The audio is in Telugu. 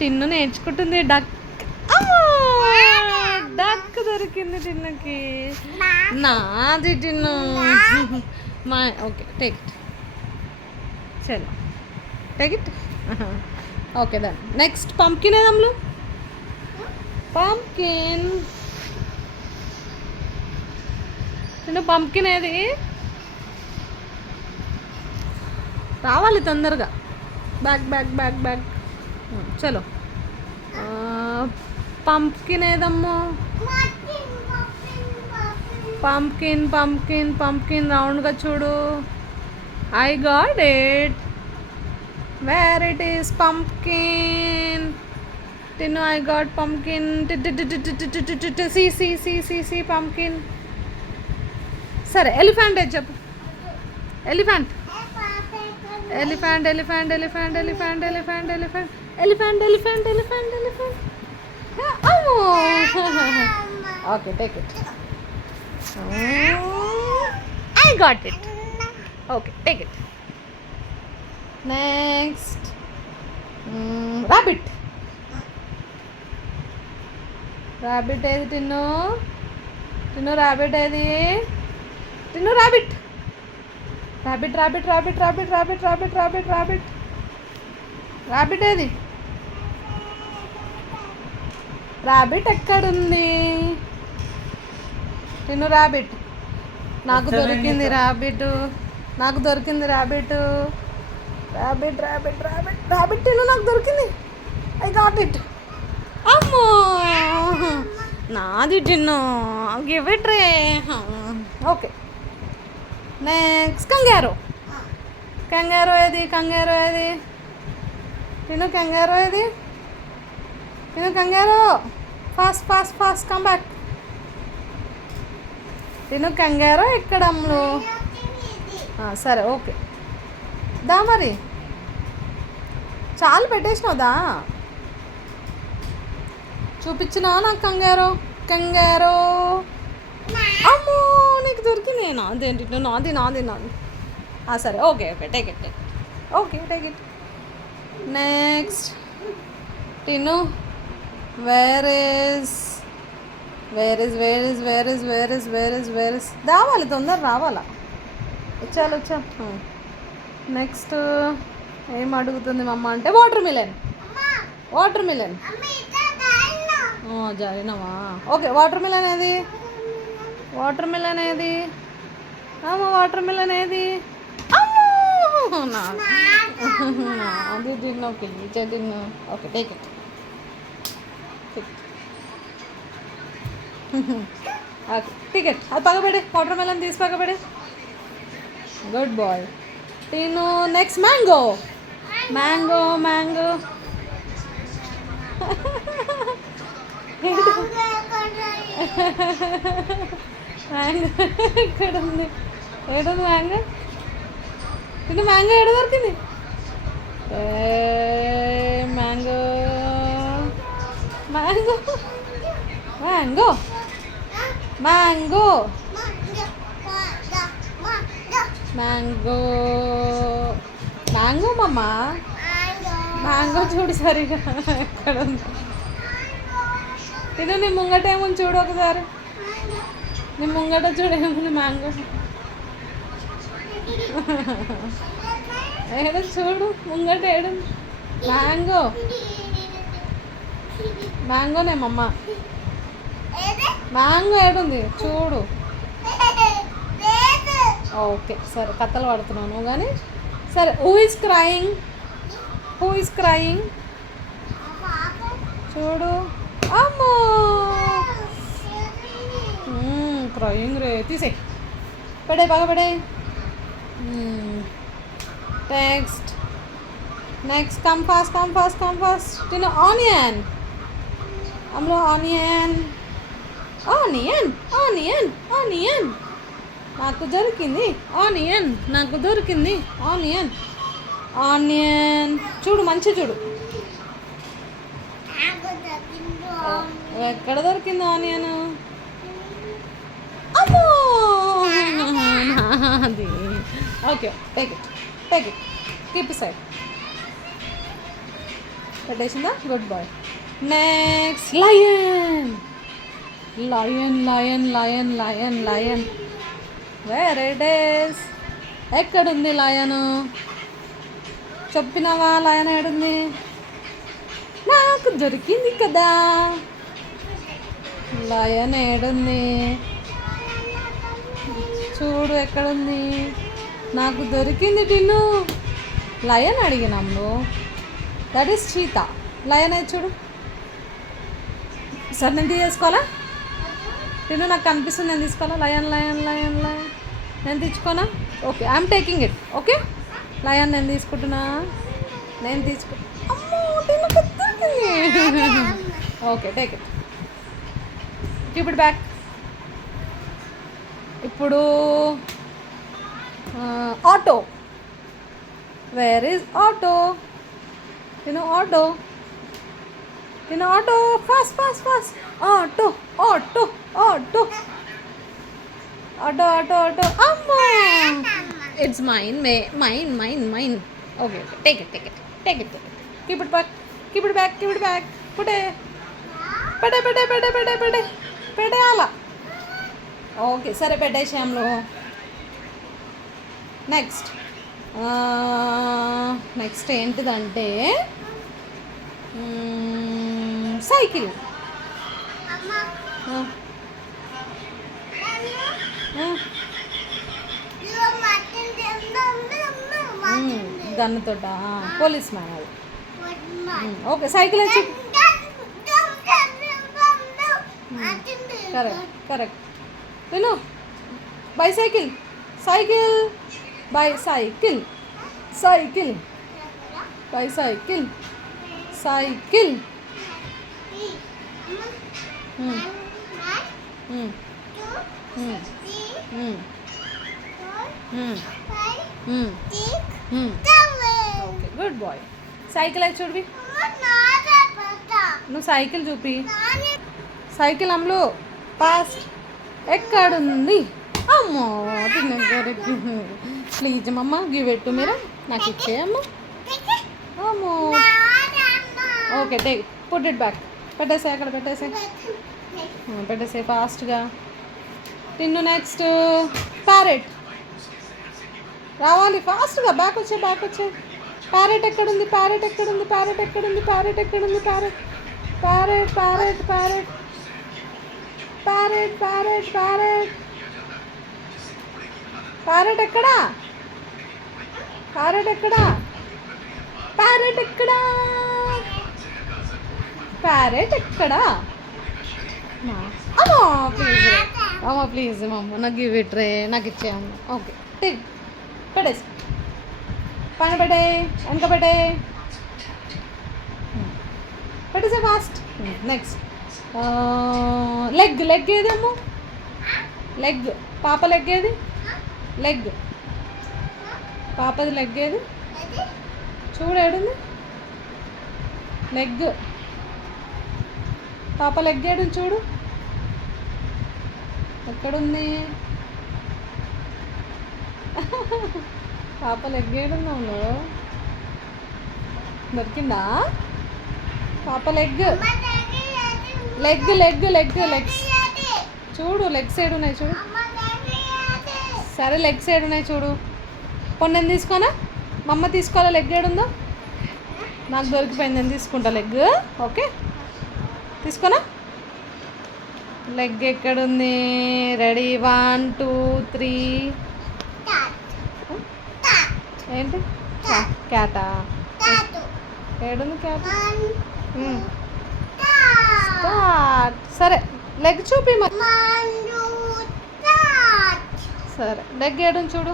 టిన్ను నేర్చుకుంటుంది. డక్ డక్ దొరికింది టిన్నుకి. నాది టిన్ను. మా ఓకే టేక్ ఇట్. చలో take it. Okay then next pumpkin ఏదమ్లు. పంప్కిన్ టిన్ను పంప్కిన్ ఏది రావాలి తొందరగా. Bag bag bag bag. చలో పంప్కిన్ ఏదమ్మో. పంప్కిన్ పంప్కిన్ పంప్కిన్ రౌండ్గా చూడు. I got it. Where it is pumpkin. Tinnu I got pumpkin. See see see see see pumpkin. సరే ఎలిఫెంట్ ఏది చెప్పు. Elephant elephant elephant elephant elephant elephant elephant elephant elephant elephant elephant. Okay take it. I got it. Okay take it. Next rabbit. Rabbit ఏది టిన్ను. టిన్ను రాబిట్ ఏది. Tinnu rabbit. Rabbit rabbit rabbit rabbit rabbit rabbit rabbit rabbit rabbit ఏది. రాబిట్ ఎక్కడుంది. టిన్ను రాబిట్. నాకు దొరికింది రాబిట్. నాకు దొరికింది rabbit. Rabbit rabbit rabbit rabbit Tinnu నాకు దొరికింది. I got it. అమ్మో నాది టిన్ను. గివ్ ఇట్ రే. Okay next kangaroo. కంగారో ఏది. కంగారో ఏది. టిన్ను కంగారో ఏది. Tinnu kangaroo. Fast fast fast come back. Tinnu kangaroo ఎక్కడమ్లు. సరే ఓకే దా మరి. చాలు పెట్టేసినావుదా. చూపించినా నాకు కంగారో. కంగారో. అమ్మో నీకు దొరికింది. నాదేంటి నాది నాది నాది. సరే okay okay take it take it. Okay take it. Next టిన్ను where is where is where is where is where is where is where is. రావాలి తొందర రావాలా. వచ్చాలి వచ్చా. నెక్స్ట్ ఏం అడుగుతుంది మమ్మ అంటే వాటర్ మిలన్. వాటర్ మిలన్ జరిగినావా. ఓకే వాటర్ మిలన్ ఏది. వాటర్ మిలన్ ఏది. వాటర్ మిలన్ ఏది. అది Tinnu. Okay Tinnu. Okay take it. Okay ticket అది పగబడే. వాటర్ మిలన్ తీసి పగబడే. Good boy Tinnu. Next mango. Mango mango. Mango ఎక్కడ ఉంది. ఏడుంది మ్యాంగో. టిన్ను మ్యాంగో ఏడ దొరికింది. Mango mango mango mango mango mango మమ్మ. మ్యాంగో చూడు సరిగా ఎక్కడ ఉంది. టిన్ను నీ ముంగట ఏముంది చూడు ఒకసారి. నీ ముంగట చూడు ఏముంది. మ్యాంగో ఏడు చూడు ముంగట ఏడు. మ్యాంగో మ్యాంగోనే మమ్మ. మ్యాంగో ఏడుంది చూడు. ఓకే సరే కథలు పడుతున్నాను కానీ సరే. Who is crying. Who is crying చూడు. అమ్మో క్రయింగ్ రే. తీసే పడే బాగా పడే. Next next come fast come fast come fast. Tinnu onion. అమ్లో ఆనియన్ ఆనియన్ ఆనియన్ ఆనియన్. నాకు దొరికింది ఆనియన్. నాకు దొరికింది ఆనియన్. ఆనియన్ చూడు మంచి చూడు. ఎక్కడ దొరికింది ఆనియన్. అమ్మో అది. Okay take it take it. Keep side. పెట్టేసిందా? Good boy. Next lion. Lion lion lion lion lion. Where it is? ఎక్కడుంది లయను? చెప్పినావా లయన్ ఏడుంది? నాకు దొరికింది కదా. లయన్ ఏడుంది చూడు, ఎక్కడుంది? నాకు దొరికింది టిన్ను. లయన్ అడిగినాము. That is cheetah. లయన్ అయితే చూడు. సరే నేను తీసుకోవాలా? టిన్ను నాకు కనిపిస్తుంది, నేను తీసుకోవాలా? లయన్ లయన్ లయన్ లయన్ నేను తెచ్చుకోనా? Okay, I'm taking it. Okay, lion నేను తీసుకుంటున్నా. నేను అమ్మో టిన్ను దొరికింది. Okay, take it. Keep it back. ఇప్పుడు auto. Where is auto? Auto. Auto. Fast fast fast. Auto auto auto auto auto auto. అమ్మా, it's mine mine mine mine. Okay okay, take it take it take it take it. Keep it back keep it back keep it back. పుడే పెడే పెడే పెడే పెడే పెడే పెడేయాలా? ఓకే, సరే పెట్టేసాంలో. నెక్స్ట్ నెక్స్ట్ ఏంటిదంటే సైకిల్. గన్నుతోట పోలీస్ మ్యాన్ అది. ఓకే, సైకిల్ వచ్చి కరెక్ట్ కరెక్ట్. విను, bicycle. Cycle bicycle cycle bicycle cycle. Okay, good boy. Cycle అయితే చూడువి. నువ్వు సైకిల్ చూపి. సైకిల్ అమ్ములు ఫాస్ట్. ఎక్కడుంది? అమ్మో ప్లీజ్ మమ్మ, గివ్ ఇట్ టు మీరు. నాకు ఇచ్చేయమ్మా. అమ్మో. Okay, take put it back. పెట్టేసే, అక్కడ పెట్టేసే పెట్టేసే ఫాస్ట్గా. Tinnu next parrot. రావాలి ఫాస్ట్గా. బ్యాక్ వచ్చే బ్యాక్ వచ్చే. ప్యారెట్ ఎక్కడుంది? ప్యారెట్ ఎక్కడుంది? ప్యారెట్ ఎక్కడుంది? ప్యారెట్ ఎక్కడుంది? Parrot parrot parrot parrot parrot parrot parrot parrot ఎక్కడా? ప్యారెట్ ఎక్కడా? ప్యారెట్ ఎక్కడా? ప్యారెట్ ఎక్కడా? అమ్మా ప్లీజ్ అమ్మ, ప్లీజ్ మమ్మ, నాకు గివ్ ఇట్ రే. నాకు ఇచ్చేయమ్మ. Okay, take. పెట్టేసి పైన పెట్టే, వెనక పెట్టే, పెట్టేసే ఫాస్ట్. Next leg. లెగ్ ఏది అమ్మ? లెగ్. పాప లెగ్ ఏది? లెగ్. పాపది లెగ్ ఏది? చూడు, ఏడుంది లెగ్? పాప లెగ్ ఏడు చూడు, ఎక్కడుంది? పాప లెగ్ ఏడుందో? దొరికిందా? పాప leg leg leg leg legs చూడు. లెగ్స్ ఏడున్నాయి చూడు. సరే, లెగ్స్ ఏడున్నాయి చూడు. కొన్ని నేను తీసుకోనా? మా అమ్మ తీసుకోవాలా? లెగ్ ఏడుందో? నాకు దొరికిపోయింది, నేను తీసుకుంటా లెగ్. ఓకే, తీసుకోనా? లెగ్ ఎక్కడుంది? రెడీ, 1 2 3. ఏంటి? క్యాటా? ఏడుంది క్యాట్? స్టార్ట్. సరే, లెగ్ చూపి మరి. సరే, లెగ్ ఏడుంది చూడు.